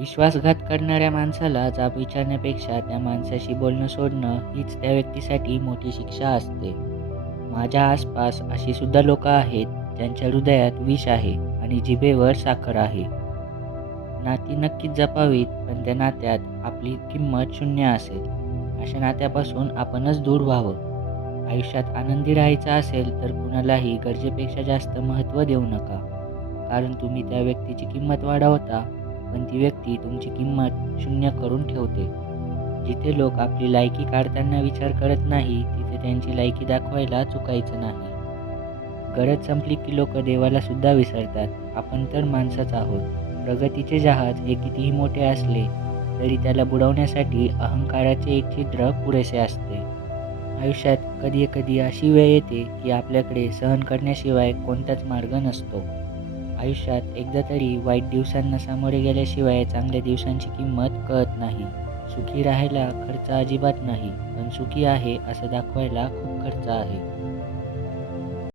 विश्वासघात करणाऱ्या माणसाला जाब विचारण्यापेक्षा त्या माणसाशी बोलणं सोडणं हीच त्या व्यक्तीसाठी मोठी शिक्षा असते. माझ्या आसपास अशी सुद्धा लोकं आहेत ज्यांच्या हृदयात विष आहे आणि जिभेवर साखर आहे. नाती नक्कीच जपावीत पण त्या नात्यात आपली किंमत शून्य असेल. अशा नात्यापासून आपणच दूर व्हावं. आयुष्यात आनंदी राहायचं असेल तर कुणालाही गरजेपेक्षा जास्त महत्त्व देऊ नका. कारण तुम्ही त्या व्यक्तीची किंमत वाढवता पण ती व्यक्ती तुमची किंमत शून्य करून ठेवते. जिथे लोक आपली लायकी काढताना विचार करत नाही तिथे त्यांची लायकी दाखवायला चुकायचं नाही. गरज संपली की लोक देवाला सुद्धा विसरतात. आपण तर माणसंच आहोत. प्रगतीचे जहाज हे कितीही मोठे असले तरी त्याला बुडवण्यासाठी अहंकाराचे एक छिद्र पुरेसे असते. आयुष्यात कधी कधी अशी वेळ येते की आपल्याकडे सहन करण्याशिवाय कोणताच मार्ग नसतो. आयुष्यात एकदा तरी वाईट दिवसांना सामोरे गेल्याशिवाय चांगल्या दिवसांची किंमत कळत नाही. सुखी राहायला खर्च अजिबात नाही पण सुखी आहे असं दाखवायला खूप खर्च आहे.